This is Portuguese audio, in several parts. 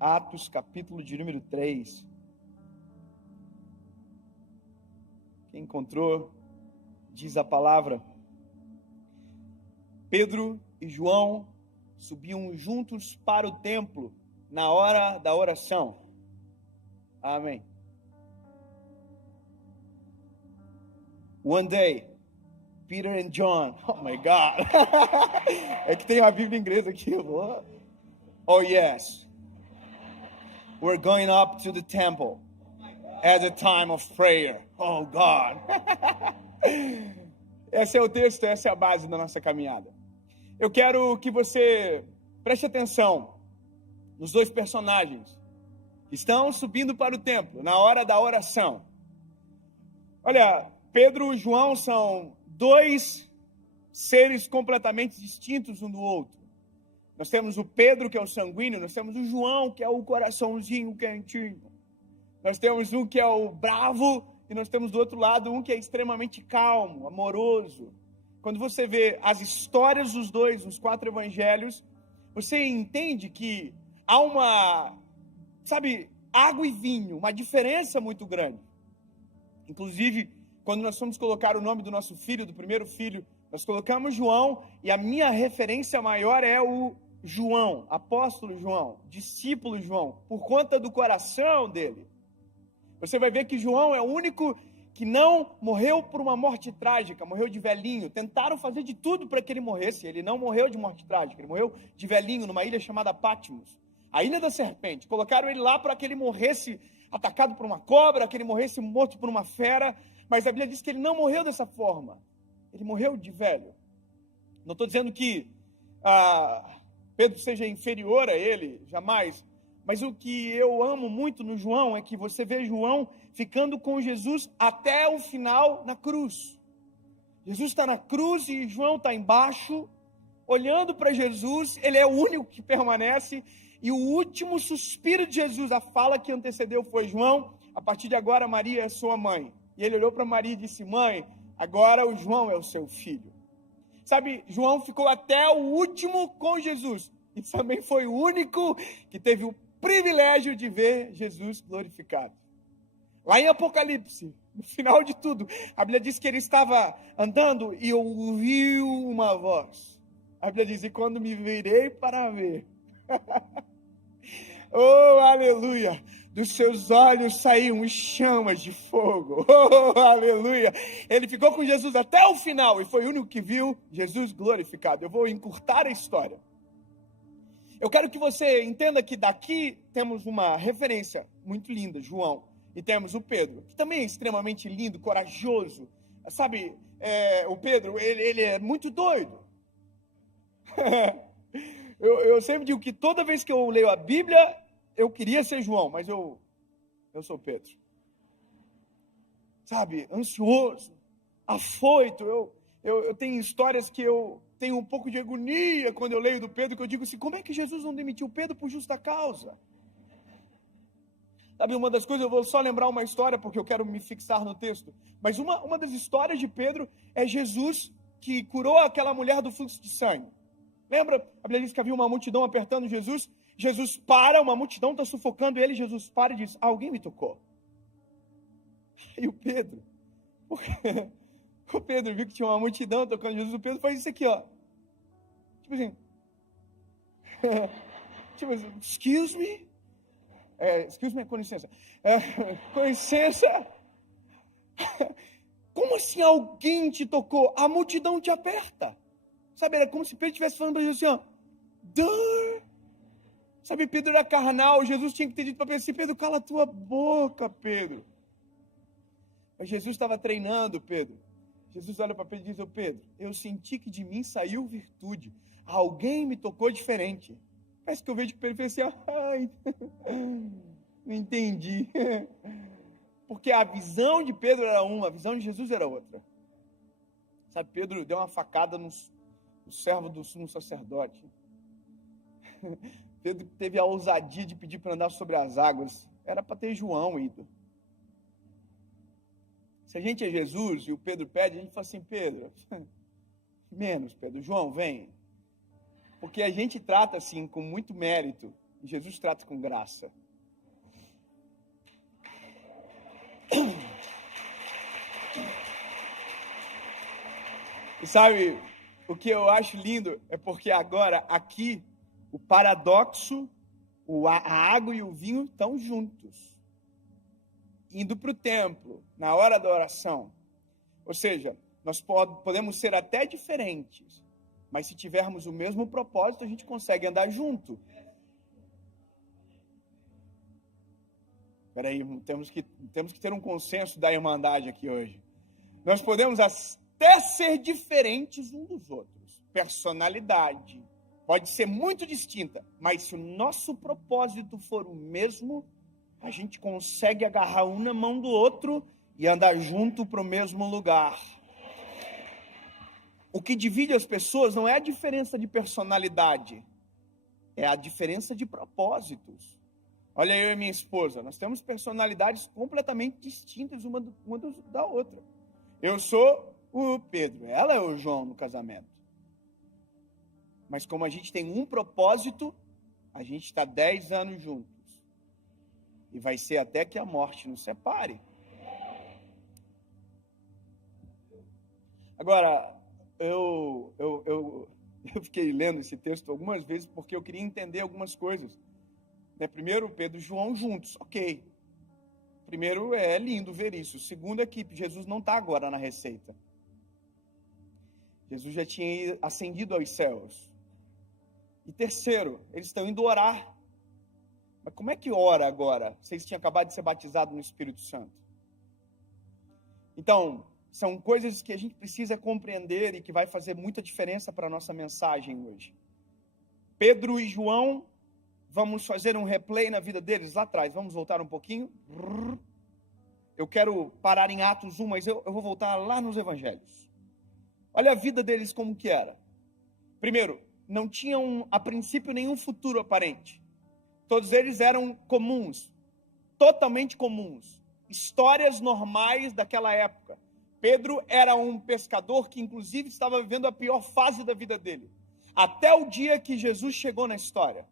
Atos, capítulo de número 3. Quem encontrou, diz a palavra: Pedro e João subiam juntos para o templo na hora da oração. Amém. One day, Peter and John. Oh my God. É que tem uma Bíblia em inglês aqui. Oh yes. We're going up to the temple at the time of prayer. Oh God. Esse é o texto, essa é a base da nossa caminhada. Eu quero que você preste atenção nos dois personagens que estão subindo para o templo na hora da oração. Olha, Pedro e João são dois seres completamente distintos um do outro. Nós temos o Pedro, que é o sanguíneo, nós temos o João, que é o coraçãozinho quentinho. Nós temos um que é o bravo, e nós temos do outro lado um que é extremamente calmo, amoroso. Quando você vê as histórias dos dois, nos 4 evangelhos, você entende que há uma, água e vinho, uma diferença muito grande. Inclusive, quando nós fomos colocar o nome do nosso filho, do primeiro filho, nós colocamos João, e a minha referência maior é o João, apóstolo João, discípulo João, por conta do coração dele. Você vai ver que João é o único que não morreu por uma morte trágica, morreu de velhinho. Tentaram fazer de tudo para que ele morresse. Ele não morreu de morte trágica, ele morreu de velhinho numa ilha chamada Patmos, a ilha da serpente. Colocaram ele lá para que ele morresse atacado por uma cobra, que ele morresse morto por uma fera, mas a Bíblia diz que ele não morreu dessa forma. Ele morreu de velho. Não estou dizendo que Pedro seja inferior a ele, jamais. Mas o que eu amo muito no João é que você vê João ficando com Jesus até o final na cruz. Jesus está na cruz e João está embaixo, olhando para Jesus. Ele é o único que permanece. E o último suspiro de Jesus, a fala que antecedeu foi: João, a partir de agora Maria é sua mãe. E ele olhou para Maria e disse: mãe, agora o João é o seu filho. João ficou até o último com Jesus. E também foi o único que teve o privilégio de ver Jesus glorificado. Lá em Apocalipse, no final de tudo, a Bíblia diz que ele estava andando e ouviu uma voz. A Bíblia diz: e quando me virei para ver, oh, aleluia, dos seus olhos saíam chamas de fogo. Oh, aleluia. Ele ficou com Jesus até o final e foi o único que viu Jesus glorificado. Eu vou encurtar a história. Eu quero que você entenda que daqui temos uma referência muito linda, João, e temos o Pedro, que também é extremamente lindo, corajoso. O Pedro, ele é muito doido. eu sempre digo que toda vez que eu leio a Bíblia, eu queria ser João, mas eu sou Pedro. Ansioso, afoito. Eu tenho histórias que eu tenho um pouco de agonia quando eu leio do Pedro, que eu digo assim: como é que Jesus não demitiu Pedro por justa causa? Uma das coisas, eu vou só lembrar uma história, porque eu quero me fixar no texto, mas uma das histórias de Pedro é Jesus que curou aquela mulher do fluxo de sangue. Lembra? A Bíblia diz que havia uma multidão apertando Jesus. Jesus para, uma multidão está sufocando ele, Jesus para e diz: alguém me tocou. E o Pedro viu que tinha uma multidão tocando Jesus. O Pedro faz isso aqui, ó. Excuse me? Excuse me, com licença. Com licença. Como assim alguém te tocou? A multidão te aperta. Era como se Pedro estivesse falando para Jesus assim, ó. Pedro era carnal. Jesus tinha que ter dito para Pedro assim: Pedro, cala a tua boca, Pedro. Mas Jesus estava treinando Pedro. Jesus olha para Pedro e diz: ô Pedro, eu senti que de mim saiu virtude. Alguém me tocou diferente. Parece que eu vejo que Pedro fez assim: ai, não entendi. Porque a visão de Pedro era uma, a visão de Jesus era outra. Pedro deu uma facada no servo do sumo sacerdote. Pedro teve a ousadia de pedir para andar sobre as águas. Era para ter João ido. Se a gente é Jesus e o Pedro pede, a gente fala assim: Pedro, menos, Pedro. João, vem. Porque a gente trata assim com muito mérito E Jesus trata com graça. E sabe, o que eu acho lindo é porque agora, aqui, o paradoxo, a água e o vinho estão juntos. Indo para o templo, na hora da oração. Ou seja, nós podemos ser até diferentes, mas se tivermos o mesmo propósito, a gente consegue andar junto. Espera aí, temos que ter um consenso da irmandade aqui hoje. Nós podemos até ser diferentes uns dos outros. Personalidade pode ser muito distinta, mas se o nosso propósito for o mesmo, a gente consegue agarrar um na mão do outro e andar junto para o mesmo lugar. O que divide as pessoas não é a diferença de personalidade, é a diferença de propósitos. Olha, eu e minha esposa, nós temos personalidades completamente distintas uma da outra. Eu sou o Pedro, ela é o João no casamento. Mas como a gente tem um propósito, a gente está 10 anos juntos. E vai ser até que a morte nos separe. Agora, eu fiquei lendo esse texto algumas vezes porque eu queria entender algumas coisas. Primeiro, Pedro e João juntos, ok. Primeiro, é lindo ver isso. Segundo, é que Jesus não está agora na receita. Jesus já tinha ascendido aos céus. E terceiro, eles estão indo orar. Mas como é que ora agora? Vocês tinham acabado de ser batizados no Espírito Santo. Então, são coisas que a gente precisa compreender e que vai fazer muita diferença para a nossa mensagem hoje. Pedro e João, vamos fazer um replay na vida deles lá atrás. Vamos voltar um pouquinho. Eu quero parar em Atos 1, mas eu vou voltar lá nos Evangelhos. Olha a vida deles como que era. Primeiro, não tinham a princípio nenhum futuro aparente. Todos eles eram comuns, totalmente comuns. Histórias normais daquela época. Pedro era um pescador que inclusive estava vivendo a pior fase da vida dele. Até o dia que Jesus chegou na história.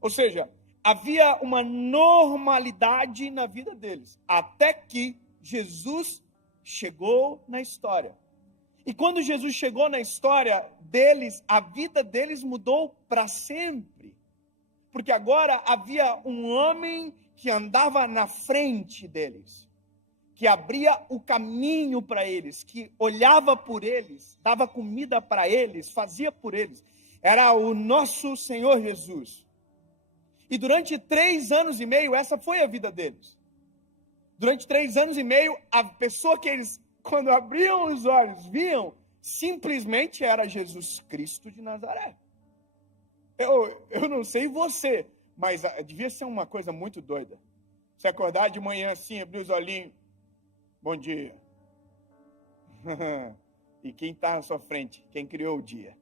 Ou seja, havia uma normalidade na vida deles, até que Jesus chegou na história. E quando Jesus chegou na história deles, a vida deles mudou para sempre. Porque agora havia um homem que andava na frente deles, que abria o caminho para eles, que olhava por eles, dava comida para eles, fazia por eles. Era o nosso Senhor Jesus. E durante 3 anos e meio, essa foi a vida deles. Durante 3 anos e meio, a pessoa que eles, quando abriam os olhos, viam, simplesmente era Jesus Cristo de Nazaré. Eu não sei você, mas devia ser uma coisa muito doida. Você acordar de manhã assim, abrir os olhinhos, bom dia. E quem está na sua frente? Quem criou o dia?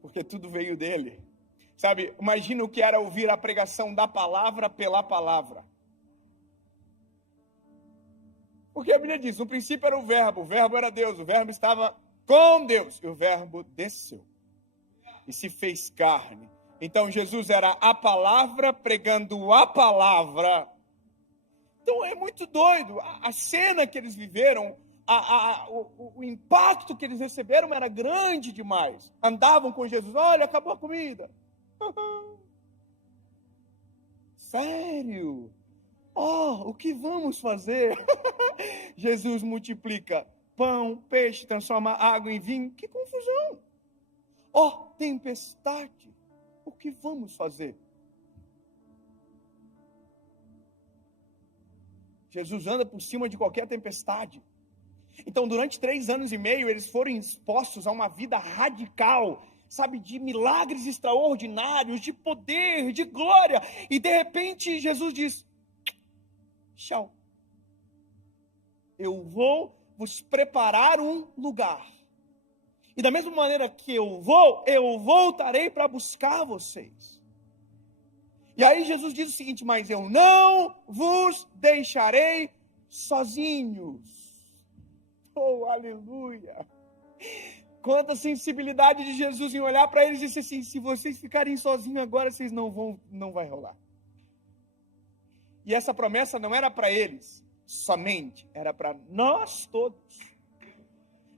Porque tudo veio dele. Sabe, imagina o que era ouvir a pregação da palavra pela palavra. Porque a Bíblia diz, no princípio era o verbo era Deus, o verbo estava com Deus, e o verbo desceu e se fez carne. Então Jesus era a palavra pregando a palavra. Então é muito doido, a cena que eles viveram, o impacto que eles receberam era grande demais. Andavam com Jesus, olha, acabou a comida. Sério? O que vamos fazer? Jesus multiplica pão, peixe, transforma água em vinho. Que confusão! Tempestade. O que vamos fazer? Jesus anda por cima de qualquer tempestade. Então, durante 3 anos e meio, eles foram expostos a uma vida radical, sabe, de milagres extraordinários, de poder, de glória. E, de repente, Jesus diz, tchau. Eu vou vos preparar um lugar. E da mesma maneira que eu voltarei para buscar vocês. E aí Jesus diz o seguinte, mas eu não vos deixarei sozinhos. Oh, aleluia. Quanta sensibilidade de Jesus em olhar para eles e dizer assim, se vocês ficarem sozinhos agora, vocês não vai rolar. E essa promessa não era para eles somente, era para nós todos.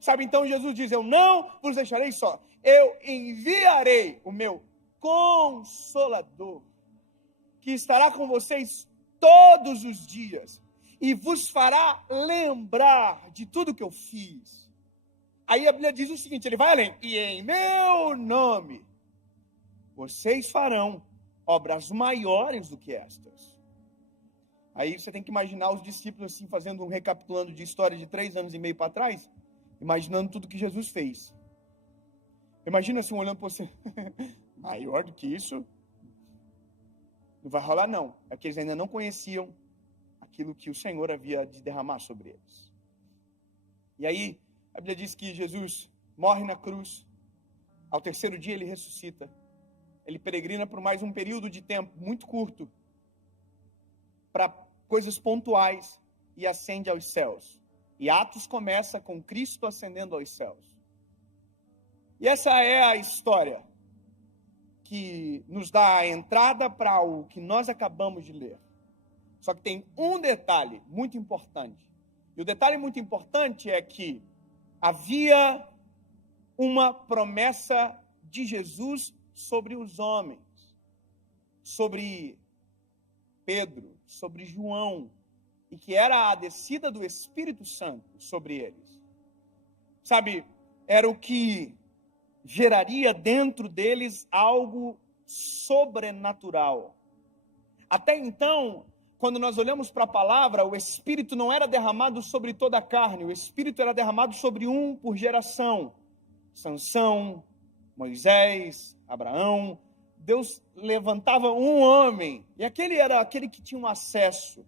Sabe, então Jesus diz, eu não vos deixarei só, eu enviarei o meu Consolador, que estará com vocês todos os dias, e vos fará lembrar de tudo que eu fiz. Aí a Bíblia diz o seguinte, ele vai além, e em meu nome, vocês farão obras maiores do que estas. Aí você tem que imaginar os discípulos assim, fazendo recapitulando de história de 3 anos e meio para trás, imaginando tudo que Jesus fez. Imagina assim, olhando para você, maior do que isso, não vai rolar não. É que eles ainda não conheciam aquilo que o Senhor havia de derramar sobre eles. E aí, a Bíblia diz que Jesus morre na cruz, ao 3º dia ele ressuscita, ele peregrina por mais um período de tempo muito curto, para coisas pontuais, e ascende aos céus. E Atos começa com Cristo ascendendo aos céus. E essa é a história que nos dá a entrada para o que nós acabamos de ler. Só que tem um detalhe muito importante. E o detalhe muito importante é que havia uma promessa de Jesus sobre os homens, sobre Pedro, sobre João, e que era a descida do Espírito Santo sobre eles. Sabe, era o que geraria dentro deles algo sobrenatural. Até então, quando nós olhamos para a palavra, o Espírito não era derramado sobre toda a carne, o Espírito era derramado sobre um por geração. Sansão, Moisés, Abraão. Deus levantava um homem, e aquele era aquele que tinha um acesso.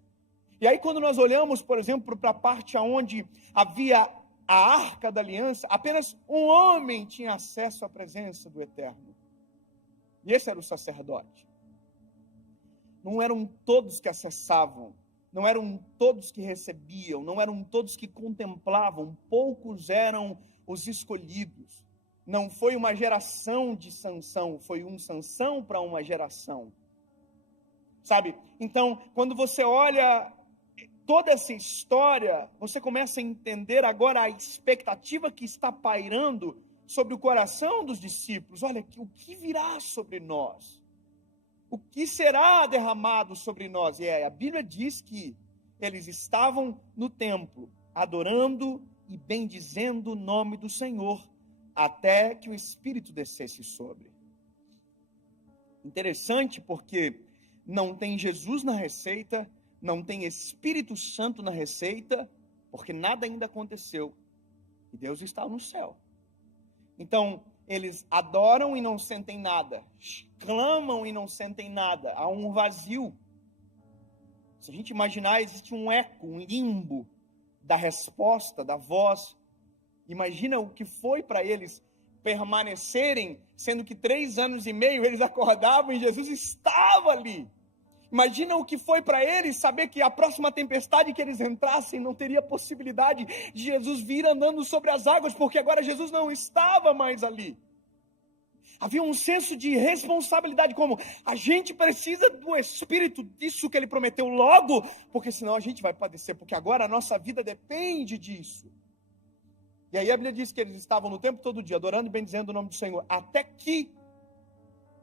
E aí quando nós olhamos, por exemplo, para a parte onde havia a Arca da Aliança, apenas um homem tinha acesso à presença do Eterno. E esse era o sacerdote. Não eram todos que acessavam, não eram todos que recebiam, não eram todos que contemplavam, poucos eram os escolhidos. Não foi uma geração de Sansão, foi um Sansão para uma geração. Sabe? Então, quando você olha toda essa história, você começa a entender agora a expectativa que está pairando sobre o coração dos discípulos. Olha, o que virá sobre nós? O que será derramado sobre nós? E a Bíblia diz que eles estavam no templo, adorando e bendizendo o nome do Senhor, até que o Espírito descesse sobre. Interessante porque não tem Jesus na receita, não tem Espírito Santo na receita, porque nada ainda aconteceu. E Deus está no céu. Então, eles adoram e não sentem nada, clamam e não sentem nada, há um vazio. Se a gente imaginar, existe um eco, um limbo da resposta, da voz. Imagina o que foi para eles permanecerem, sendo que 3 anos e meio eles acordavam e Jesus estava ali. Imagina o que foi para eles saber que a próxima tempestade que eles entrassem não teria possibilidade de Jesus vir andando sobre as águas, porque agora Jesus não estava mais ali. Havia um senso de responsabilidade, como a gente precisa do Espírito, disso que ele prometeu logo, porque senão a gente vai padecer, porque agora a nossa vida depende disso. E aí a Bíblia diz que eles estavam no tempo todo dia, adorando e bendizendo o nome do Senhor, até que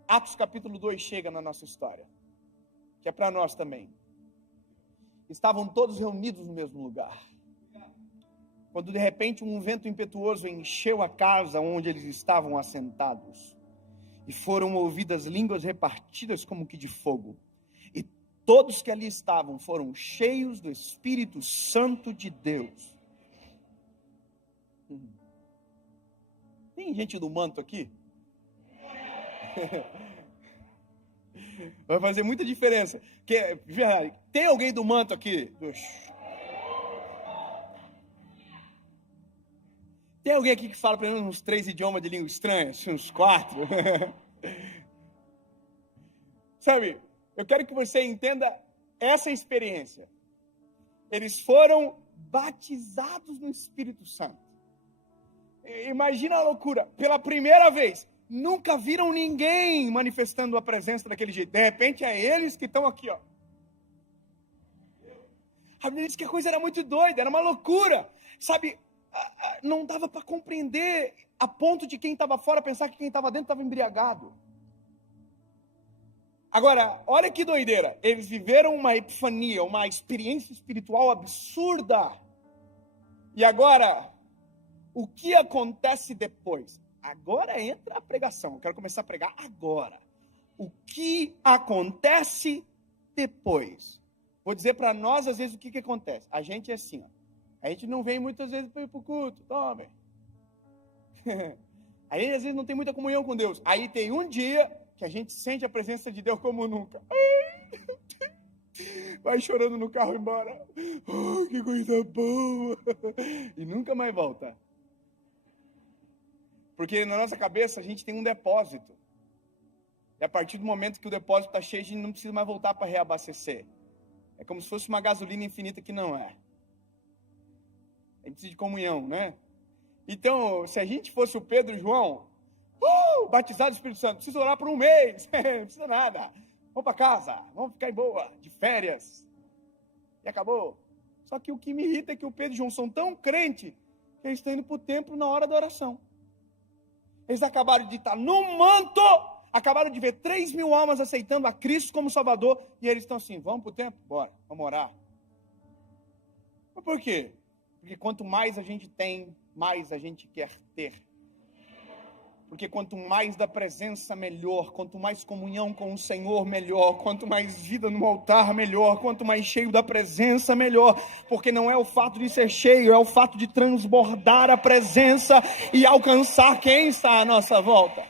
Atos capítulo 2 chega na nossa história, que é para nós também. Estavam todos reunidos no mesmo lugar. Quando de repente um vento impetuoso encheu a casa onde eles estavam assentados, e foram ouvidas línguas repartidas como que de fogo. E todos que ali estavam foram cheios do Espírito Santo de Deus. Tem gente do manto aqui? Vai fazer muita diferença. Tem alguém do manto aqui? Tem alguém aqui que fala pelo menos uns 3 idiomas de língua estranha? Uns 4? Sabe, eu quero que você entenda essa experiência. Eles foram batizados no Espírito Santo. Imagina a loucura. Pela primeira vez, nunca viram ninguém manifestando a presença daquele jeito. De repente, é eles que estão aqui, ó. A Bíblia diz que a coisa era muito doida, era uma loucura. Sabe, não dava para compreender a ponto de quem estava fora pensar que quem estava dentro estava embriagado. Agora, olha que doideira. Eles viveram uma epifania, uma experiência espiritual absurda. E agora, o que acontece depois? Agora entra a pregação. Eu quero começar a pregar agora. O que acontece depois? Vou dizer para nós, às vezes, o que acontece. A gente é assim, ó. A gente não vem muitas vezes para ir para o culto. Tome. A gente, às vezes, não tem muita comunhão com Deus. Aí tem um dia que a gente sente a presença de Deus como nunca. Vai chorando no carro embora. Oh, que coisa boa. E nunca mais volta. Porque na nossa cabeça a gente tem um depósito. E a partir do momento que o depósito está cheio, a gente não precisa mais voltar para reabastecer. É como se fosse uma gasolina infinita que não é. A gente precisa de comunhão, né? Então, se a gente fosse o Pedro e João, batizado do Espírito Santo, precisa orar por um mês, não precisa nada. Vamos para casa, vamos ficar em boa, de férias. E acabou. Só que o que me irrita é que o Pedro e João são tão crentes que eles estão indo para o templo na hora da oração. Eles acabaram de estar no manto, acabaram de ver 3.000 almas aceitando a Cristo como Salvador, e eles estão assim, vamos para o templo? Bora, vamos orar. Mas por quê? Porque quanto mais a gente tem, mais a gente quer ter. Porque quanto mais da presença, melhor. Quanto mais comunhão com o Senhor, melhor. Quanto mais vida no altar, melhor. Quanto mais cheio da presença, melhor. Porque não é o fato de ser cheio, é o fato de transbordar a presença e alcançar quem está à nossa volta.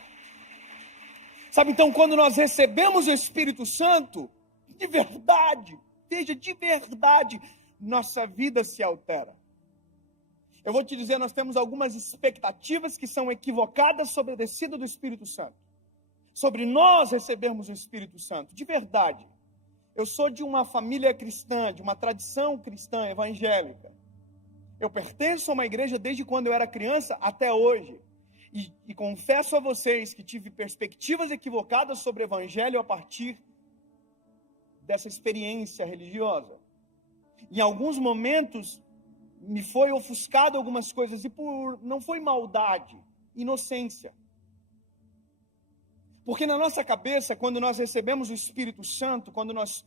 Sabe, então, quando nós recebemos o Espírito Santo, de verdade, veja, de verdade, nossa vida se altera. Eu vou te dizer, nós temos algumas expectativas que são equivocadas sobre a descida do Espírito Santo. Sobre nós recebermos o Espírito Santo, de verdade. Eu sou de uma família cristã, de uma tradição cristã evangélica. Eu pertenço a uma igreja desde quando eu era criança até hoje. E confesso a vocês que tive perspectivas equivocadas sobre o evangelho a partir dessa experiência religiosa. Em alguns momentos, me foi ofuscado algumas coisas, e não foi maldade, inocência. Porque na nossa cabeça, quando nós recebemos o Espírito Santo, quando nós,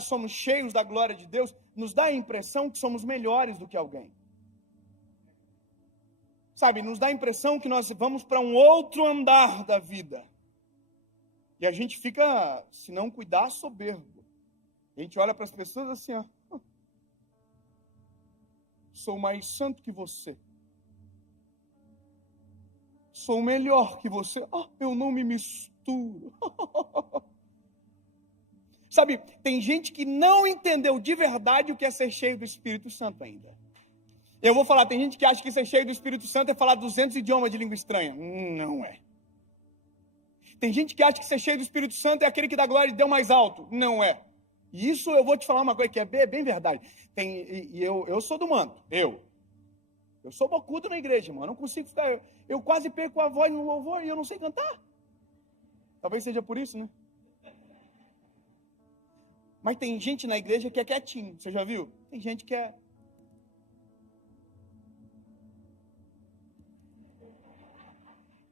somos cheios da glória de Deus, nos dá a impressão que somos melhores do que alguém. Nos dá a impressão que nós vamos para um outro andar da vida. E a gente fica, se não cuidar, soberbo. A gente olha para as pessoas assim, ó. Sou mais santo que você. Sou melhor que você. Eu não me misturo. Tem gente que não entendeu de verdade o que é ser cheio do Espírito Santo ainda. Eu vou falar, tem gente que acha que ser cheio do Espírito Santo é falar 200 idiomas de língua estranha. Não é. Tem gente que acha que ser cheio do Espírito Santo é aquele que dá glória e deu mais alto. Não é. E isso eu vou te falar uma coisa que é bem verdade. Eu sou do manto. Eu sou bocudo na igreja, irmão. Eu não consigo ficar... Eu quase perco a voz no louvor e eu não sei cantar. Talvez seja por isso, né? Mas tem gente na igreja que é quietinho. Você já viu? Tem gente que é...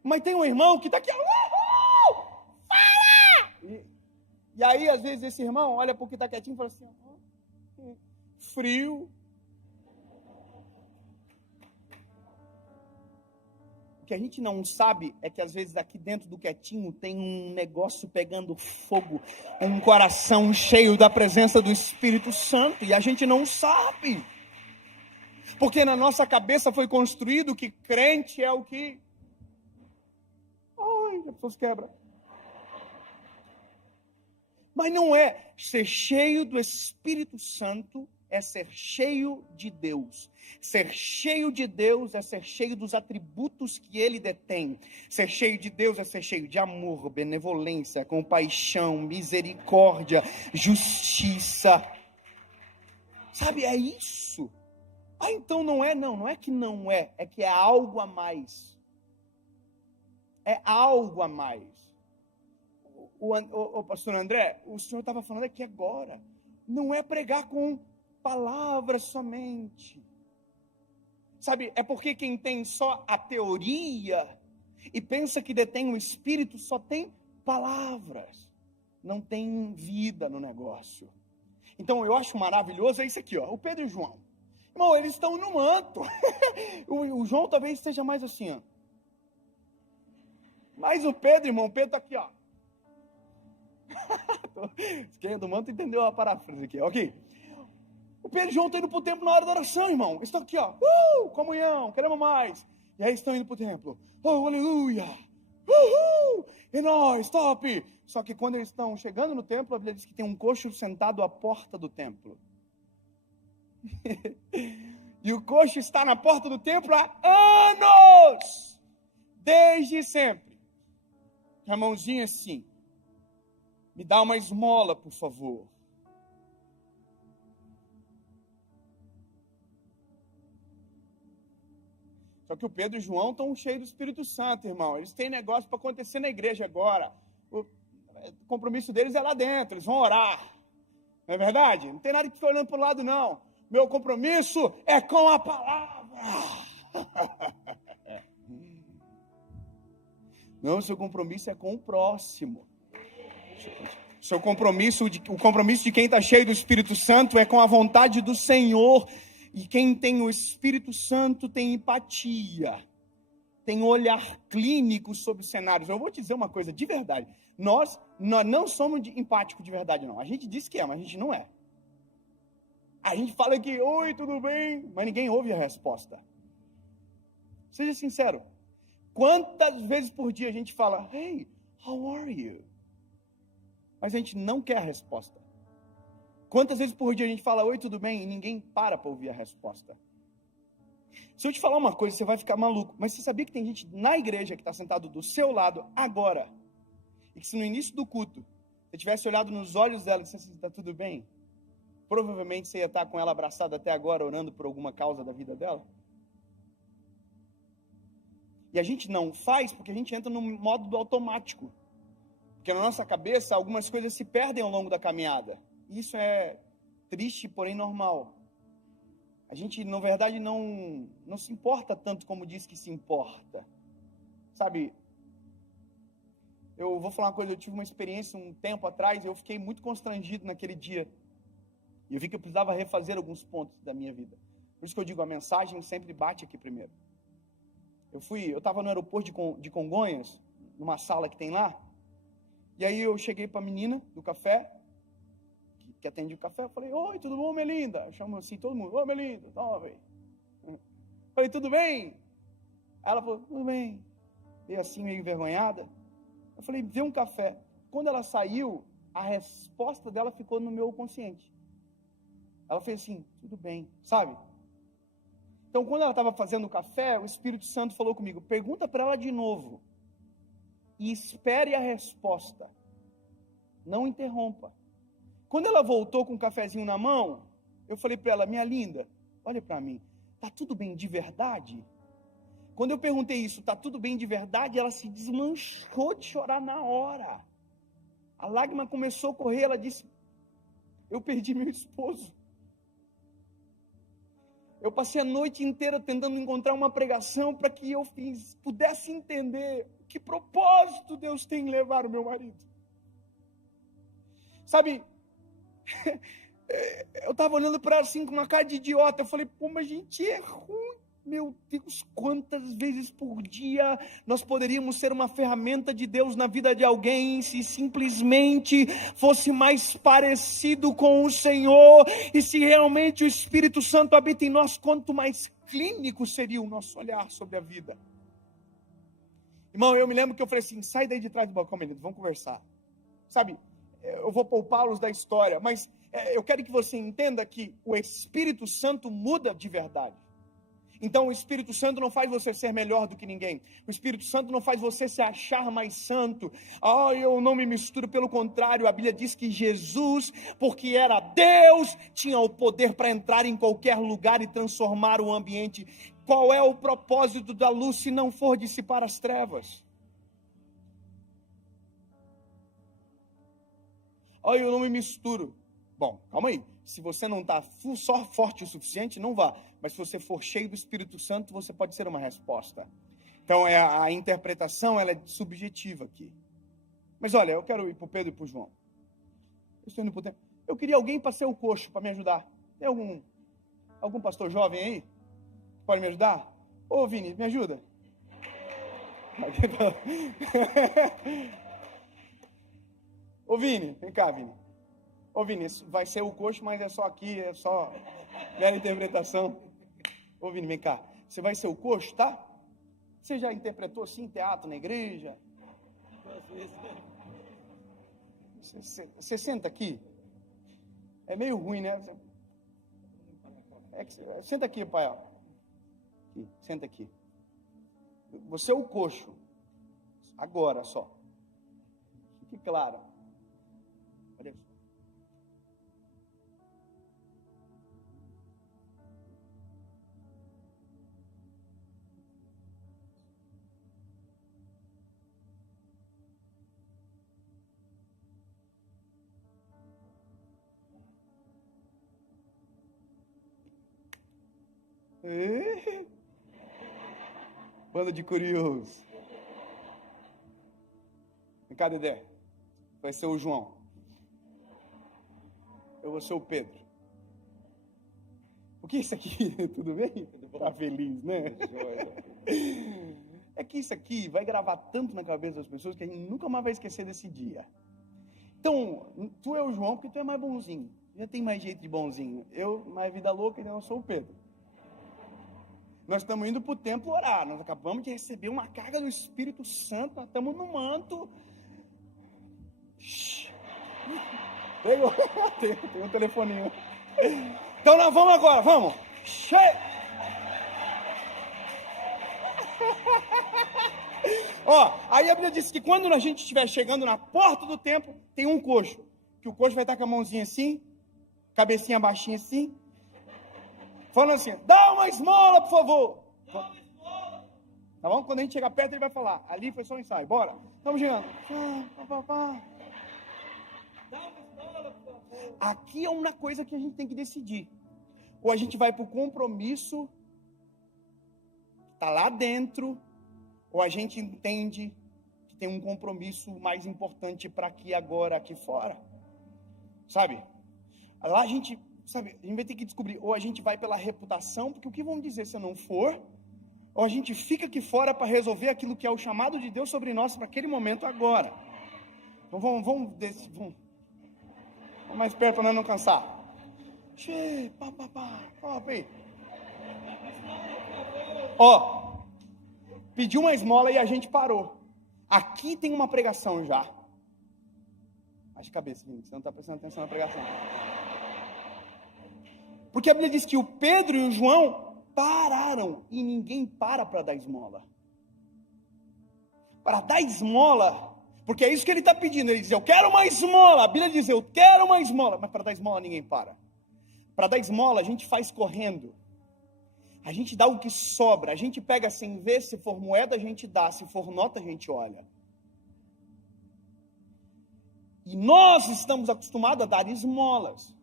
Mas tem um irmão que está aqui... Fala! E aí, às vezes, esse irmão olha para o que está quietinho e fala assim... Frio. O que a gente não sabe é que, às vezes, aqui dentro do quietinho tem um negócio pegando fogo, um coração cheio da presença do Espírito Santo, e a gente não sabe. Porque na nossa cabeça foi construído que crente é o que... Ai, as pessoas quebram. Mas não é. Ser cheio do Espírito Santo é ser cheio de Deus. Ser cheio de Deus é ser cheio dos atributos que Ele detém. Ser cheio de Deus é ser cheio de amor, benevolência, compaixão, misericórdia, justiça. É isso. Ah, então não é? Não é que não é, é que é algo a mais. É algo a mais. O pastor André, o senhor estava falando aqui agora, não é pregar com palavras somente. Sabe, é porque quem tem só a teoria e pensa que detém o Espírito só tem palavras, não tem vida no negócio. Então eu acho maravilhoso, é isso aqui, ó, o Pedro e o João. Irmão, eles estão no manto. o João talvez esteja mais assim, ó. Mas o Pedro, irmão, o Pedro está aqui, ó. Quem é do manto entendeu a paráfrase aqui, ok? O Pedro e o João estão indo para o templo na hora da oração, irmão. Eles estão aqui, ó. Comunhão, queremos mais. E aí estão indo para o templo. Oh, aleluia. E nós, top. Só que quando eles estão chegando no templo, a Bíblia diz que tem um coxo sentado à porta do templo. E o coxo está na porta do templo há anos. Desde sempre. Com a mãozinha assim. Me dá uma esmola, por favor. Só que o Pedro e o João estão cheios do Espírito Santo, irmão. Eles têm negócio para acontecer na igreja agora. O compromisso deles é lá dentro, eles vão orar. Não é verdade? Não tem nada que ficar olhando para o lado, não. Meu compromisso é com a palavra. Não, seu compromisso é com o próximo. O compromisso de quem está cheio do Espírito Santo é com a vontade do Senhor. E quem tem o Espírito Santo tem empatia, tem olhar clínico sobre os cenários. Eu vou te dizer uma coisa de verdade. Nós não somos empáticos de verdade, não. A gente diz que é, mas a gente não é. A gente fala que, oi, tudo bem? Mas ninguém ouve a resposta. Seja sincero. Quantas vezes por dia a gente fala, hey, how are you? Mas a gente não quer a resposta. Quantas vezes por dia a gente fala, oi, tudo bem? E ninguém para ouvir a resposta. Se eu te falar uma coisa, você vai ficar maluco. Mas você sabia que tem gente na igreja que está sentado do seu lado agora? E que se no início do culto, você tivesse olhado nos olhos dela e dissesse, está tudo bem? Provavelmente você ia estar com ela abraçada até agora, orando por alguma causa da vida dela. E a gente não faz porque a gente entra no modo do automático. Porque na nossa cabeça, algumas coisas se perdem ao longo da caminhada. Isso é triste, porém normal. A gente, na verdade, não se importa tanto como diz que se importa. Sabe, eu vou falar uma coisa, eu tive uma experiência um tempo atrás, e eu fiquei muito constrangido naquele dia. E eu vi que eu precisava refazer alguns pontos da minha vida. Por isso que eu digo, a mensagem sempre bate aqui primeiro. Eu estava no aeroporto de Congonhas, numa sala que tem lá, e aí eu cheguei para a menina do café, que atende o café, eu falei, oi, tudo bom, Melinda? Eu chamo assim todo mundo, oi, Melinda, toma, velho. Falei, tudo bem? Ela falou, tudo bem. Veio assim, meio envergonhada. Eu falei, vê um café. Quando ela saiu, a resposta dela ficou no meu consciente. Ela fez assim, tudo bem, sabe? Então, quando ela estava fazendo o café, o Espírito Santo falou comigo, pergunta para ela de novo. E espere a resposta. Não interrompa. Quando ela voltou com um cafezinho na mão, eu falei para ela, minha linda, olha para mim, tá tudo bem de verdade? Quando eu perguntei isso, tá tudo bem de verdade? Ela se desmanchou de chorar na hora. A lágrima começou a correr, ela disse, eu perdi meu esposo. Eu passei a noite inteira tentando encontrar uma pregação para que eu pudesse entender que propósito Deus tem em levar o meu marido. Sabe, eu estava olhando para ela assim com uma cara de idiota. Eu falei, pô, mas a gente é ruim. Meu Deus, quantas vezes por dia nós poderíamos ser uma ferramenta de Deus na vida de alguém se simplesmente fosse mais parecido com o Senhor e se realmente o Espírito Santo habita em nós, quanto mais clínico seria o nosso olhar sobre a vida. Irmão, eu me lembro que eu falei assim, sai daí de trás do balcão, menino, vamos conversar. Sabe, eu vou poupá-los da história, mas eu quero que você entenda que o Espírito Santo muda de verdade. Então o Espírito Santo não faz você ser melhor do que ninguém. O Espírito Santo não faz você se achar mais santo. Eu não me misturo, pelo contrário, a Bíblia diz que Jesus, porque era Deus, tinha o poder para entrar em qualquer lugar e transformar o ambiente. Qual é o propósito da luz se não for dissipar as trevas? Eu não me misturo. Bom, calma aí. Se você não está só forte o suficiente, não vá. Mas se você for cheio do Espírito Santo, você pode ser uma resposta. Então, a interpretação ela é subjetiva aqui. Mas olha, eu quero ir para o Pedro e para o João. Eu estou indo para o tempo. Eu queria alguém para ser o coxo, para me ajudar. Tem algum pastor jovem aí? Pode me ajudar? Ô, Vini, me ajuda. Ô, Vini, vem cá, Vini. Ô, Vini, vai ser o coxo, mas é só aqui, é só mera interpretação. Ô, Vini, vem cá. Você vai ser o coxo, tá? Você já interpretou assim, teatro na igreja? Você senta aqui. É meio ruim, né? Senta aqui, pai. Ó. Aqui, senta aqui. Você é o coxo. Agora só. Fique claro. Olha isso. Banda de curiosos. Vem cá, Dedé. Vai ser o João. Eu vou ser o Pedro. O que é isso aqui? Tudo bem? Tá feliz, né? É que isso aqui vai gravar tanto na cabeça das pessoas que a gente nunca mais vai esquecer desse dia. Então, tu é o João porque tu é mais bonzinho. Já tem mais jeito de bonzinho. Eu, mais vida louca, então eu sou o Pedro. Nós estamos indo para o templo orar. Nós acabamos de receber uma carga do Espírito Santo. Nós estamos no manto. Tem um telefoninho. Então nós vamos agora, vamos. Aí a Bíblia diz que quando a gente estiver chegando na porta do templo, tem um coxo. Que o coxo vai estar com a mãozinha assim, cabecinha baixinha assim, falando assim, dá uma esmola, por favor. Dá uma esmola. Tá bom? Quando a gente chegar perto, ele vai falar, ali foi só um ensaio, bora. Estamos chegando. Dá uma esmola, por favor. Aqui é uma coisa que a gente tem que decidir. Ou a gente vai para o compromisso, está lá dentro, ou a gente entende que tem um compromisso mais importante para aqui agora, aqui fora. Sabe? Lá a gente vai ter que descobrir, ou a gente vai pela reputação, porque o que vão dizer se eu não for, ou a gente fica aqui fora para resolver aquilo que é o chamado de Deus sobre nós para aquele momento agora. Então vamos mais perto para nós não cansar. Pediu uma esmola e a gente parou. Aqui tem uma pregação já. Baixa a cabeça, você não está prestando atenção na pregação. Porque a Bíblia diz que o Pedro e o João pararam e ninguém para dar esmola. Para dar esmola, porque é isso que ele está pedindo. Ele diz, eu quero uma esmola. A Bíblia diz, eu quero uma esmola. Mas para dar esmola ninguém para. Para dar esmola a gente faz correndo. A gente dá o que sobra. A gente pega sem ver, se for moeda a gente dá, se for nota a gente olha. E nós estamos acostumados a dar esmolas.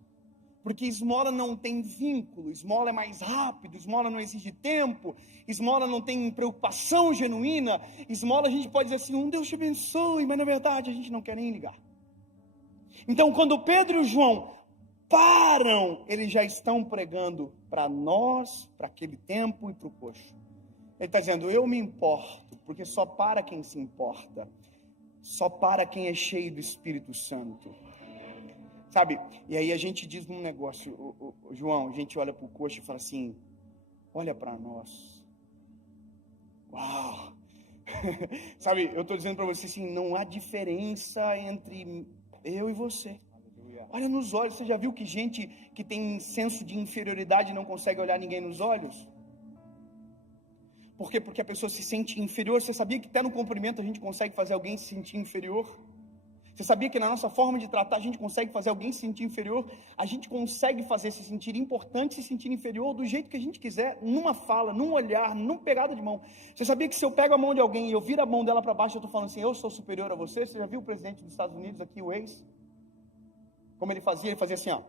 Porque esmola não tem vínculo, esmola é mais rápido, esmola não exige tempo, esmola não tem preocupação genuína, esmola a gente pode dizer assim, Deus te abençoe, mas na verdade a gente não quer nem ligar. Então quando Pedro e o João param, eles já estão pregando para nós, para aquele tempo e para o coxo. Ele está dizendo, eu me importo, porque só para quem se importa, só para quem é cheio do Espírito Santo. Sabe, e aí a gente diz um negócio, João, a gente olha para o coxo e fala assim, olha para nós. Uau! Sabe, eu estou dizendo para você assim, não há diferença entre eu e você. Olha nos olhos, você já viu que gente que tem senso de inferioridade não consegue olhar ninguém nos olhos? Por quê? Porque a pessoa se sente inferior. Você sabia que até no cumprimento a gente consegue fazer alguém se sentir inferior? Você sabia que na nossa forma de tratar a gente consegue fazer alguém se sentir inferior? A gente consegue fazer se sentir importante, se sentir inferior do jeito que a gente quiser, numa fala, num olhar, numa pegada de mão. Você sabia que se eu pego a mão de alguém e eu viro a mão dela para baixo, eu estou falando assim, eu sou superior a você? Você já viu o presidente dos Estados Unidos aqui, o ex? Como ele fazia? Ele fazia assim, ó.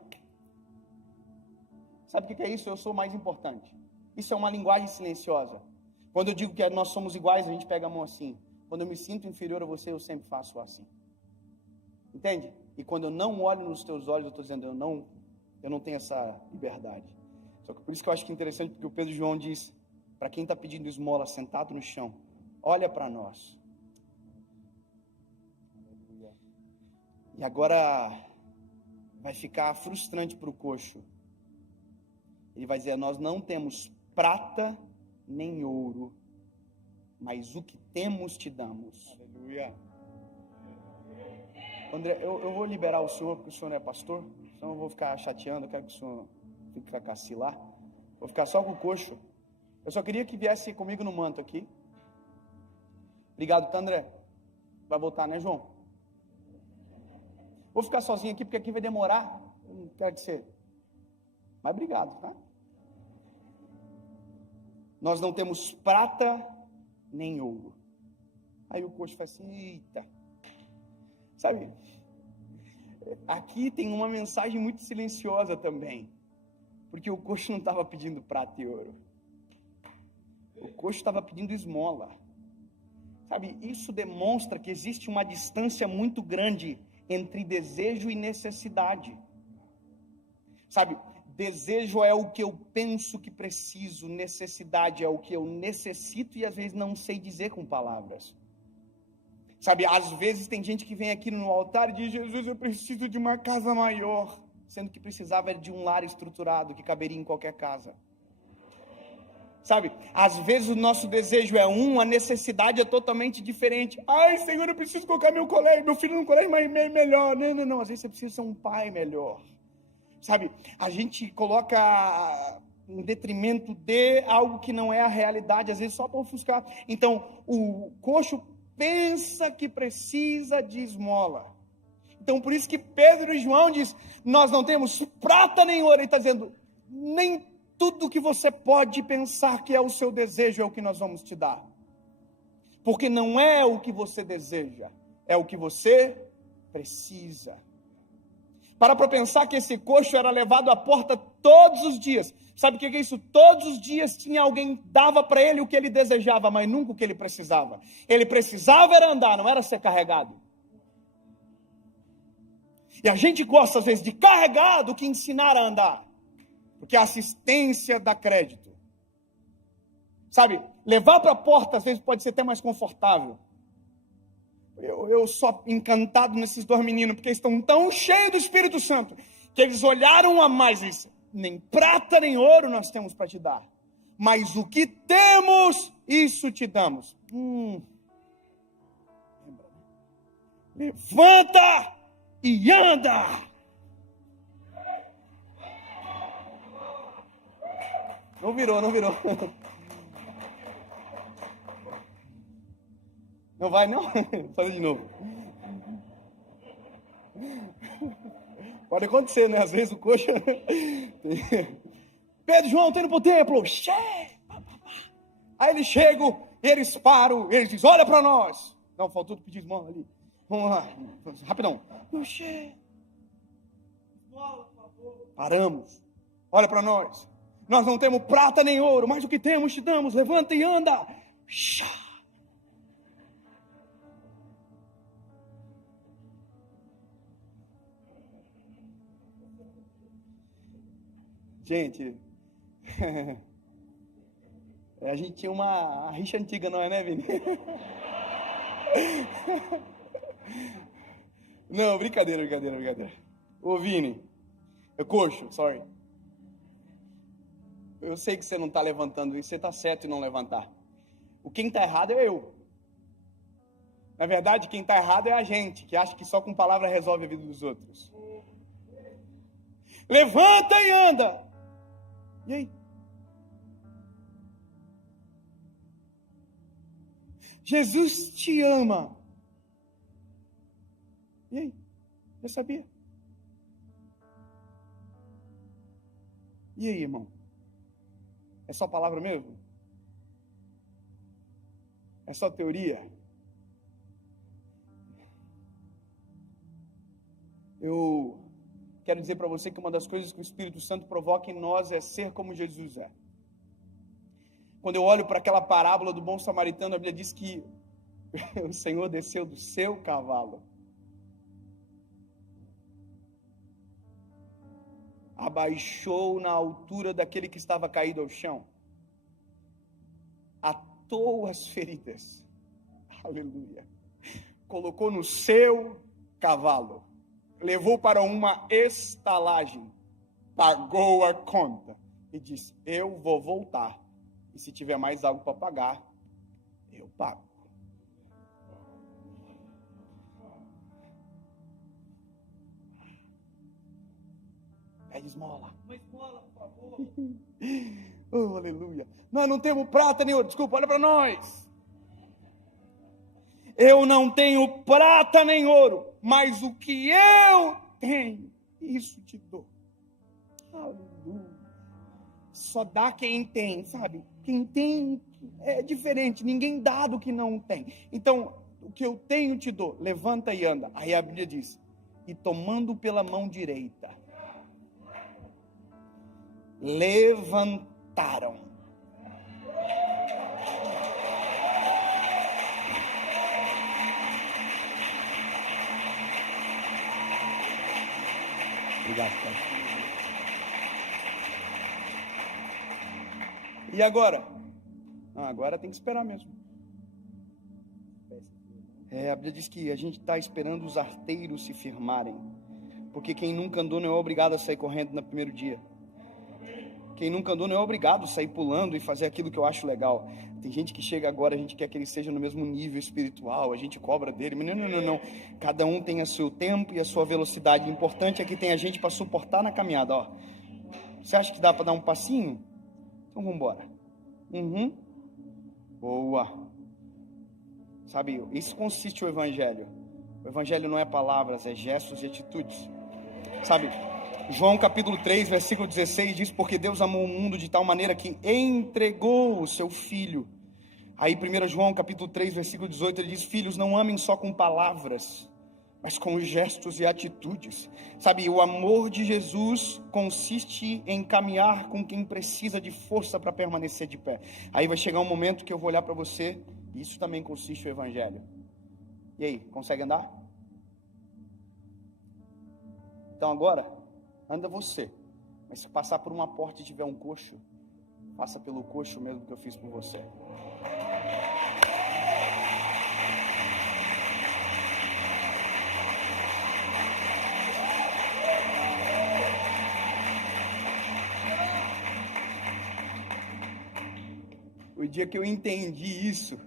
Sabe o que é isso? Eu sou mais importante. Isso é uma linguagem silenciosa. Quando eu digo que nós somos iguais, a gente pega a mão assim. Quando eu me sinto inferior a você, eu sempre faço assim. Entende? E quando eu não olho nos teus olhos, eu estou dizendo, eu não tenho essa liberdade. Só que por isso que eu acho que é interessante, porque o Pedro João diz, para quem está pedindo esmola sentado no chão, olha para nós. E agora vai ficar frustrante para o coxo. Ele vai dizer, nós não temos prata nem ouro, mas o que temos te damos. Aleluia. André, eu vou liberar o senhor, porque o senhor não é pastor, senão eu vou ficar chateando, eu quero que o senhor fique com a cacilar. Vou ficar só com o coxo. Eu só queria que viesse comigo no manto aqui. Obrigado, André. Vai voltar, né, João? Vou ficar sozinho aqui, porque aqui vai demorar. Eu não quero que você... Mas obrigado, tá? Nós não temos prata nem ouro. Aí o coxo fala assim, eita. Sabe, aqui tem uma mensagem muito silenciosa também. Porque o coxo não estava pedindo prata e ouro. O coxo estava pedindo esmola. Sabe, isso demonstra que existe uma distância muito grande entre desejo e necessidade. Sabe, desejo é o que eu penso que preciso, necessidade é o que eu necessito e às vezes não sei dizer com palavras. Sabe, às vezes tem gente que vem aqui no altar e diz, Jesus, eu preciso de uma casa maior, sendo que precisava de um lar estruturado que caberia em qualquer casa. Sabe, às vezes o nosso desejo é a necessidade é totalmente diferente. Ai, Senhor, eu preciso colocar meu filho no colégio melhor. Não, às vezes você precisa ser um pai melhor. Sabe, a gente coloca em detrimento de algo que não é a realidade, às vezes só para ofuscar. Então, o coxo pensa que precisa de esmola. Então, por isso que Pedro e João diz, nós não temos prata nem ouro. Ele está dizendo, nem tudo que você pode pensar que é o seu desejo é o que nós vamos te dar. Porque não é o que você deseja, é o que você precisa. Para pensar que esse coxo era levado à porta todos os dias. Sabe o que é isso? Todos os dias tinha alguém que dava para ele o que ele desejava, mas nunca o que ele precisava. Ele precisava era andar, não era ser carregado. E a gente gosta às vezes de carregar do que ensinar a andar. Porque a assistência dá crédito. Sabe, levar para a porta às vezes pode ser até mais confortável. Eu sou encantado nesses dois meninos, porque eles estão tão cheios do Espírito Santo, que eles olharam a mais e disseram, nem prata nem ouro nós temos para te dar, mas o que temos, isso te damos. Levanta e anda. Não virou. Não vai, não? Vou fazer de novo. Pode acontecer, né? Às vezes o coxa... Pedro e João, estão indo para o templo. Aí eles chegam, eles param, eles dizem, olha para nós. Não, faltou pedir esmola ali. Vamos lá, rapidão. Paramos. Olha para nós. Nós não temos prata nem ouro, mas o que temos te damos. Levanta e anda. Gente, a gente tinha uma rixa antiga, não é, né, Vini? Não, brincadeira. Ô, Vini, coxo, sorry. Eu sei que você não está levantando isso, você está certo em não levantar. Quem está errado é eu. Na verdade, quem está errado é a gente, que acha que só com palavra resolve a vida dos outros. Levanta e anda. E aí? Jesus te ama. E aí? Já sabia? E aí, irmão? É só palavra mesmo? É só teoria? Eu quero dizer para você que uma das coisas que o Espírito Santo provoca em nós é ser como Jesus é. Quando eu olho para aquela parábola do bom samaritano, a Bíblia diz que o Senhor desceu do seu cavalo, abaixou na altura daquele que estava caído ao chão, atou as feridas, aleluia, colocou no seu cavalo, levou para uma estalagem, pagou a conta e disse: eu vou voltar, e se tiver mais algo para pagar, eu pago. Pede esmola. Uma esmola, por favor. Oh, aleluia. Nós não temos prata nem ouro. Desculpa, olha para nós. Eu não tenho prata nem ouro, mas o que eu tenho, isso te dou. Aleluia. Só dá quem tem, sabe? Quem tem é diferente. Ninguém dá do que não tem. Então, o que eu tenho te dou. Levanta e anda. Aí a Bíblia diz: e tomando pela mão direita, levantaram. Obrigado, pai. E agora? Agora tem que esperar mesmo. A Bíblia diz que a gente está esperando os arteiros se firmarem, porque quem nunca andou não é obrigado a sair correndo no primeiro dia. Quem nunca andou não é obrigado a sair pulando e fazer aquilo que eu acho legal. Tem gente que chega agora, a gente quer que ele seja no mesmo nível espiritual, a gente cobra dele, mas não. Cada um tem o seu tempo e a sua velocidade. O importante é que tem a gente para suportar na caminhada. Ó. Você acha que dá para dar um passinho? Então vamos embora. Boa. Sabe, isso consiste o Evangelho. O Evangelho não é palavras, é gestos e atitudes. Sabe, João capítulo 3, versículo 16 diz: porque Deus amou o mundo de tal maneira que entregou o seu Filho. Aí 1 João capítulo 3, versículo 18, ele diz: filhos, não amem só com palavras, mas com gestos e atitudes. Sabe, o amor de Jesus consiste em caminhar com quem precisa de força para permanecer de pé. Aí vai chegar um momento que eu vou olhar para você, e isso também consiste no Evangelho. E aí, consegue andar? Então agora, anda você. Mas se passar por uma porta e tiver um coxo, passa pelo coxo mesmo que eu fiz por você. O dia que eu entendi isso,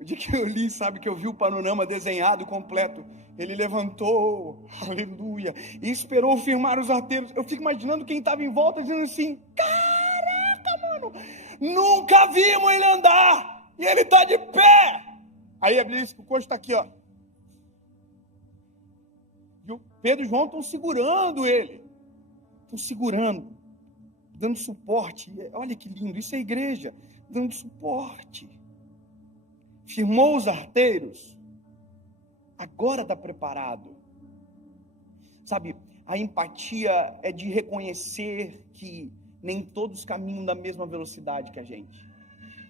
o dia que eu li, sabe, que eu vi o panorama desenhado completo, ele levantou, aleluia, e esperou firmar os arteiros. Eu fico imaginando quem estava em volta dizendo assim: caraca, mano, nunca vimos ele andar, e ele está de pé. Aí a Bíblia diz que o coxo está aqui, ó. E o Pedro e João estão segurando ele, dando suporte. Olha que lindo, isso é igreja, dando suporte. Firmou os arteiros, agora está preparado. Sabe, a empatia é de reconhecer que nem todos caminham da mesma velocidade que a gente.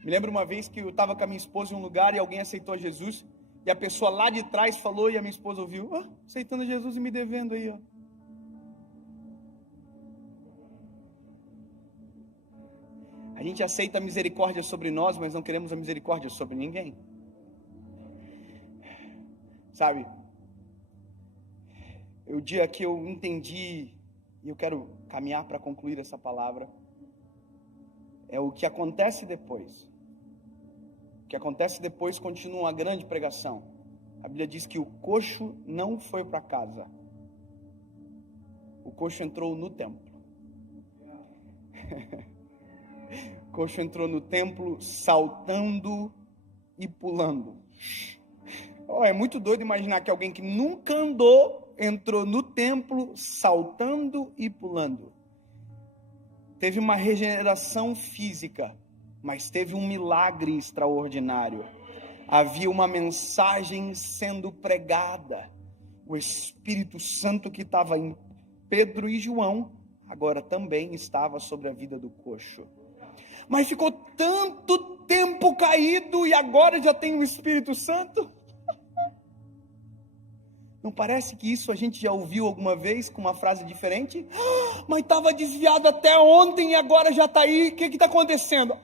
Me lembro uma vez que eu estava com a minha esposa em um lugar e alguém aceitou Jesus, e a pessoa lá de trás falou e a minha esposa ouviu: aceitando Jesus e me devendo aí, ó. A gente aceita a misericórdia sobre nós, mas não queremos a misericórdia sobre ninguém. Sabe, o dia que eu entendi, e eu quero caminhar para concluir essa palavra, é o que acontece depois. O que acontece depois continua uma grande pregação. A Bíblia diz que o coxo não foi para casa. O coxo entrou no templo. O coxo entrou no templo saltando e pulando. É muito doido imaginar que alguém que nunca andou, entrou no templo saltando e pulando. Teve uma regeneração física, mas teve um milagre extraordinário. Havia uma mensagem sendo pregada. O Espírito Santo que estava em Pedro e João, agora também estava sobre a vida do coxo. Mas ficou tanto tempo caído e agora já tem o Espírito Santo? Não parece que isso a gente já ouviu alguma vez com uma frase diferente? Mas estava desviado até ontem e agora já está aí, o que está acontecendo?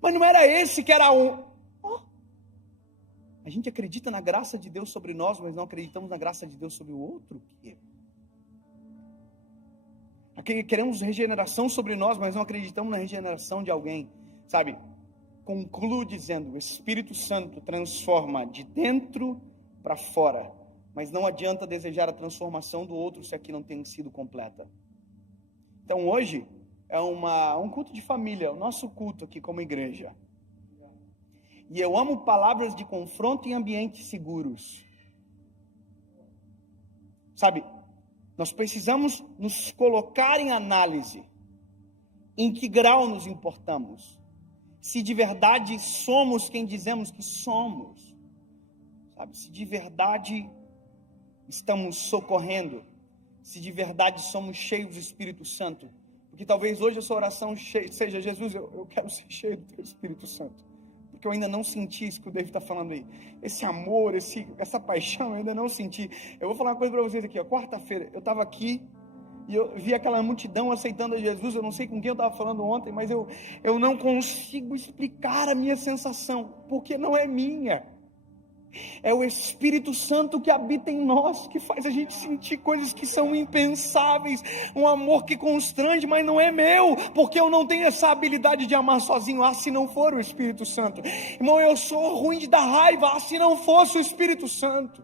Mas não era esse que era um... A gente acredita na graça de Deus sobre nós, mas não acreditamos na graça de Deus sobre o outro? Queremos regeneração sobre nós, mas não acreditamos na regeneração de alguém, sabe? Concluo dizendo, o Espírito Santo transforma de dentro para fora, mas não adianta desejar a transformação do outro se aqui não tem sido completa. Então hoje é um culto de família, o nosso culto aqui como igreja. E eu amo palavras de confronto em ambientes seguros. Sabe, nós precisamos nos colocar em análise. Em que grau nos importamos? Se de verdade somos quem dizemos que somos. Sabe, se de verdade estamos socorrendo. Se de verdade somos cheios do Espírito Santo. Porque talvez hoje a sua oração seja: Jesus, eu quero ser cheio do Teu Espírito Santo. Porque eu ainda não senti isso que o David está falando aí. Esse amor, essa paixão, eu ainda não senti. Eu vou falar uma coisa para vocês aqui. Quarta-feira, eu estava aqui e eu vi aquela multidão aceitando a Jesus. Eu não sei com quem eu estava falando ontem, mas eu não consigo explicar a minha sensação, porque não é minha. É o Espírito Santo que habita em nós, que faz a gente sentir coisas que são impensáveis, um amor que constrange, mas não é meu, porque eu não tenho essa habilidade de amar sozinho. Se não for o Espírito Santo, irmão, eu sou ruim de dar raiva, se não fosse o Espírito Santo.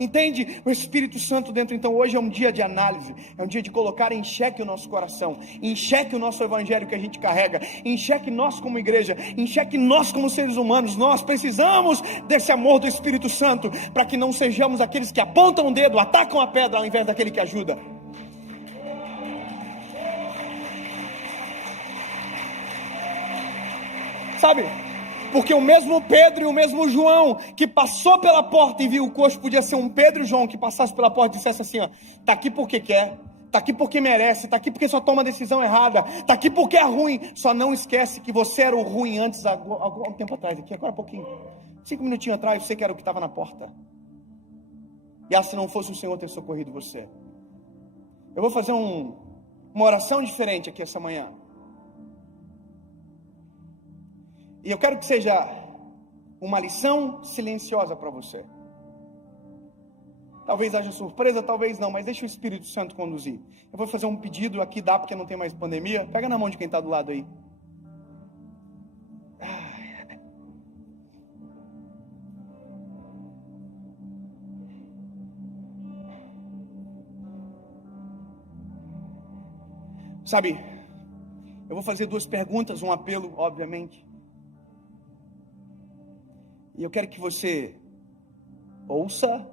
Entende? O Espírito Santo dentro. Então hoje é um dia de análise, é um dia de colocar em xeque o nosso coração, em xeque o nosso evangelho que a gente carrega, em xeque nós como igreja, em xeque nós como seres humanos. Nós precisamos desse amor do Espírito Santo, para que não sejamos aqueles que apontam o dedo, atacam a pedra, ao invés daquele que ajuda. Sabe? Porque o mesmo Pedro e o mesmo João que passou pela porta e viu o coxo, podia ser um Pedro e João que passasse pela porta e dissesse assim: está aqui porque quer, está aqui porque merece, está aqui porque só toma a decisão errada, está aqui porque é ruim. Só não esquece que você era o ruim antes, algum tempo atrás, aqui agora há pouquinho, 5 minutinhos atrás, você que era o que estava na porta. E se não fosse o Senhor ter socorrido você. Eu vou fazer uma oração diferente aqui essa manhã. E eu quero que seja uma lição silenciosa para você. Talvez haja surpresa, talvez não, mas deixa o Espírito Santo conduzir. Eu vou fazer um pedido aqui, dá porque não tem mais pandemia. Pega na mão de quem está do lado aí. Sabe, eu vou fazer 2 perguntas, um apelo, obviamente. E eu quero que você ouça,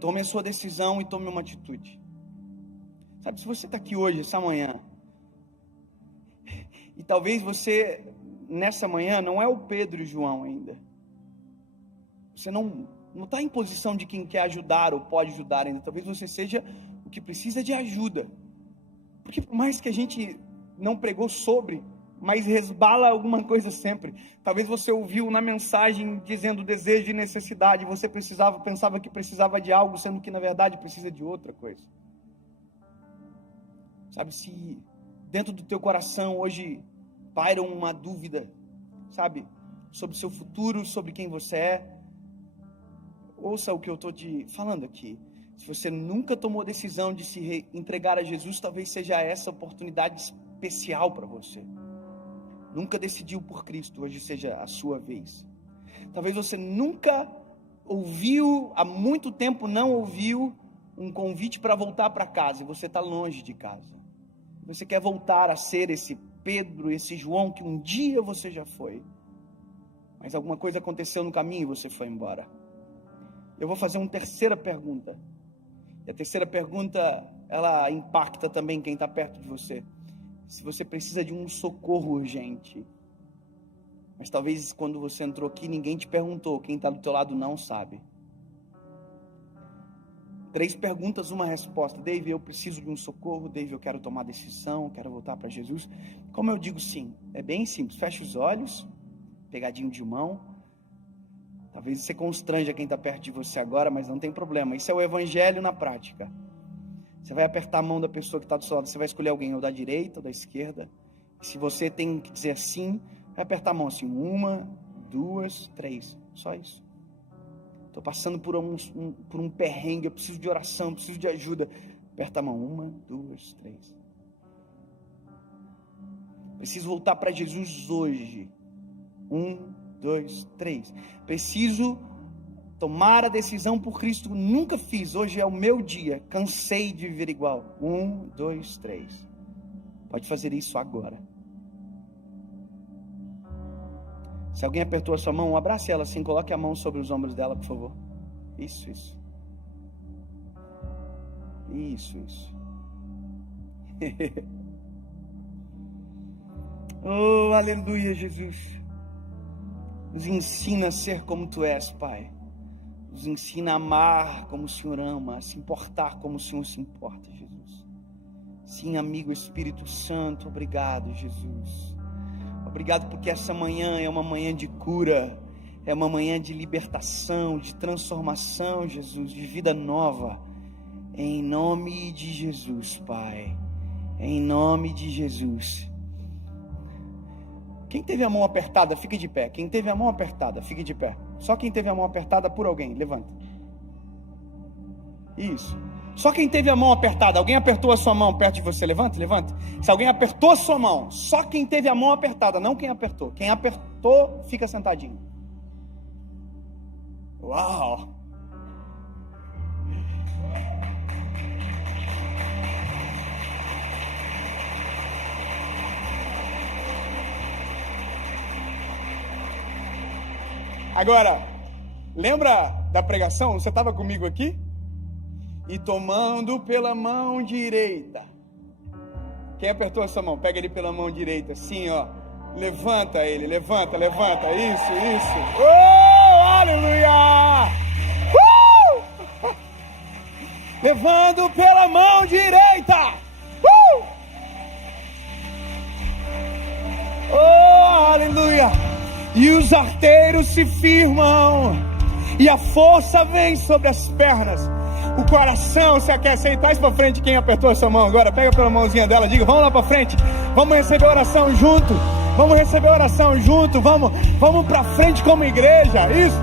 tome a sua decisão e tome uma atitude. Sabe, se você está aqui hoje, essa manhã, e talvez você, nessa manhã, não é o Pedro e o João ainda. Você não está em posição de quem quer ajudar ou pode ajudar ainda. Talvez você seja o que precisa de ajuda. Porque por mais que a gente não pregou sobre, mas resbala alguma coisa sempre. Talvez você ouviu na mensagem dizendo desejo e necessidade, você pensava que precisava de algo, sendo que na verdade precisa de outra coisa. Sabe, se dentro do teu coração hoje paira uma dúvida, sabe, sobre o seu futuro, sobre quem você é, ouça o que eu estou te falando aqui. Se você nunca tomou decisão de se entregar a Jesus, talvez seja essa oportunidade especial para você. Nunca decidiu por Cristo, hoje seja a sua vez. Talvez você nunca ouviu, há muito tempo não ouviu um convite para voltar para casa, e você está longe de casa. Você quer voltar a ser esse Pedro, esse João que um dia você já foi, mas alguma coisa aconteceu no caminho e você foi embora. Eu vou fazer uma terceira pergunta. E a terceira pergunta, ela impacta também quem está perto de você. Se você precisa de um socorro urgente, mas talvez quando você entrou aqui ninguém te perguntou, quem está do teu lado não sabe. 3 perguntas, uma resposta. Dave, eu preciso de um socorro. Dave, eu quero tomar decisão, quero voltar para Jesus. Como eu digo sim? É bem simples, fecha os olhos, pegadinho de mão. Talvez você constranja quem está perto de você agora, mas não tem problema. Isso é o evangelho na prática. Você vai apertar a mão da pessoa que está do seu lado. Você vai escolher alguém ou da direita ou da esquerda. E se você tem que dizer sim, vai apertar a mão assim. 1, 2, 3. Só isso. Estou passando por um perrengue. Eu preciso de oração, preciso de ajuda. Aperta a mão. 1, 2, 3. Preciso voltar para Jesus hoje. 1, 2, 3. Preciso tomar a decisão por Cristo. Nunca fiz. Hoje é o meu dia. Cansei de viver igual. 1, 2, 3. Pode fazer isso agora. Se alguém apertou a sua mão, abrace ela assim. Coloque a mão sobre os ombros dela, por favor. Isso. Isso. Oh, aleluia, Jesus. Nos ensina a ser como Tu és, Pai. Nos ensina a amar como o Senhor ama, a se importar como o Senhor se importa, Jesus. Sim, amigo Espírito Santo, obrigado, Jesus. Obrigado porque essa manhã é uma manhã de cura, é uma manhã de libertação, de transformação, Jesus, de vida nova. Em nome de Jesus, Pai. Em nome de Jesus. Quem teve a mão apertada, fique de pé. Quem teve a mão apertada, fique de pé. Só quem teve a mão apertada por alguém, levanta. Isso. Só quem teve a mão apertada, alguém apertou a sua mão perto de você, levanta. Se alguém apertou a sua mão, só quem teve a mão apertada, não quem apertou. Quem apertou, fica sentadinho. Uau! Agora, lembra da pregação? Você estava comigo aqui? E tomando pela mão direita. Quem apertou essa mão? Pega ele pela mão direita, assim, ó. Levanta ele, levanta. Isso. Oh, aleluia! Levando pela mão direita. Oh, aleluia! E os arteiros se firmam, e a força vem sobre as pernas. O coração se aquece. Aí, traz para frente quem apertou essa mão agora. Pega pela mãozinha dela, diga, vamos lá para frente. Vamos receber oração junto. Vamos para frente como igreja. Isso.